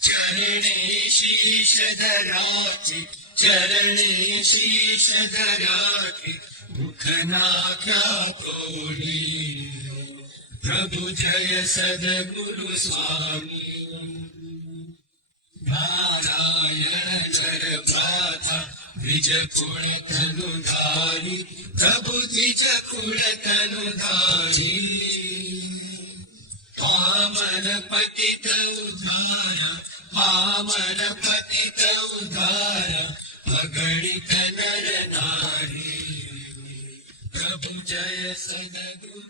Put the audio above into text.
चरणे शीश धराचे चरणे शीश धराचे मुख नाख्या कोडी प्रभु जय सद्गुरु स्वामी नारायण प्राथा द्विज कुण तनुधारी प्रभु द्विज कुण तनुधारी पतित उद्धार पावन पतित उद्धार अगणित नर नारी. प्रभु जय सद्गुरु